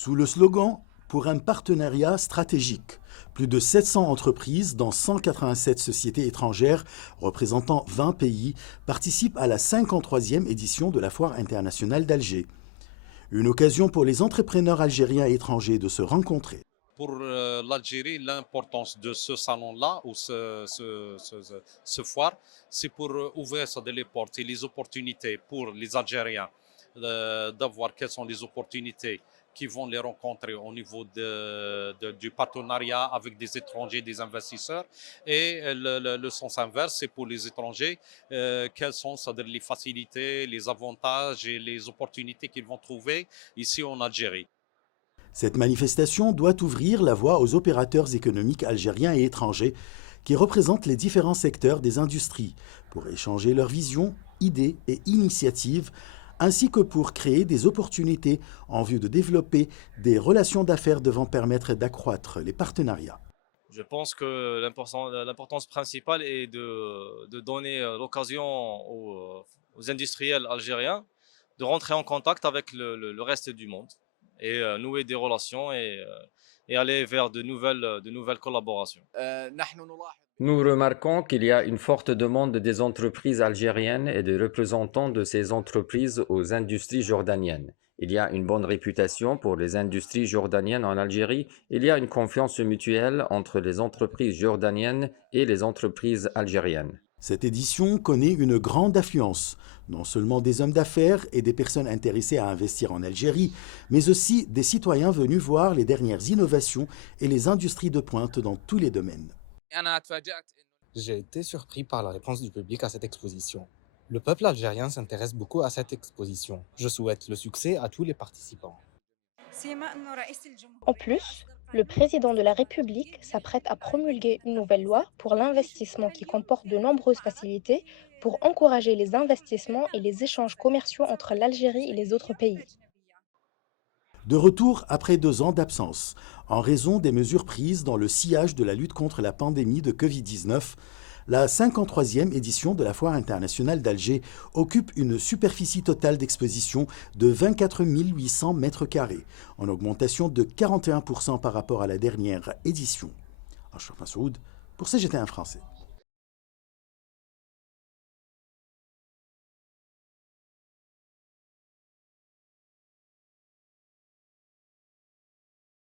Sous le slogan « Pour un partenariat stratégique », plus de 700 entreprises dans 187 sociétés étrangères représentant 20 pays participent à la 53e édition de la Foire internationale d'Alger. Une occasion pour les entrepreneurs algériens et étrangers de se rencontrer. Pour l'Algérie, l'importance de ce salon-là ou ce foire, c'est pour ouvrir les portes et les opportunités pour les Algériens d'avoir quelles sont les opportunités qui vont les rencontrer au niveau du partenariat avec des étrangers, des investisseurs. Et le sens inverse, c'est pour les étrangers, quelles sont les facilités, les avantages et les opportunités qu'ils vont trouver ici en Algérie. Cette manifestation doit ouvrir la voie aux opérateurs économiques algériens et étrangers qui représentent les différents secteurs des industries pour échanger leurs visions, idées et initiatives, ainsi que pour créer des opportunités en vue de développer des relations d'affaires devant permettre d'accroître les partenariats. Je pense que l'importance principale est de donner l'occasion aux industriels algériens de rentrer en contact avec le reste du monde et nouer des relations et aller vers de nouvelles collaborations. Nous remarquons qu'il y a une forte demande des entreprises algériennes et des représentants de ces entreprises aux industries jordaniennes. Il y a une bonne réputation pour les industries jordaniennes en Algérie. Il y a une confiance mutuelle entre les entreprises jordaniennes et les entreprises algériennes. Cette édition connaît une grande affluence, non seulement des hommes d'affaires et des personnes intéressées à investir en Algérie, mais aussi des citoyens venus voir les dernières innovations et les industries de pointe dans tous les domaines. J'ai été surpris par la réponse du public à cette exposition. Le peuple algérien s'intéresse beaucoup à cette exposition. Je souhaite le succès à tous les participants. En plus, le président de la République s'apprête à promulguer une nouvelle loi pour l'investissement qui comporte de nombreuses facilités pour encourager les investissements et les échanges commerciaux entre l'Algérie et les autres pays. De retour après 2 ans d'absence, en raison des mesures prises dans le sillage de la lutte contre la pandémie de Covid-19, la 53e édition de la Foire internationale d'Alger occupe une superficie totale d'exposition de 24 800 mètres carrés, en augmentation de 41% par rapport à la dernière édition. Achraf Massoud pour CGT1 français.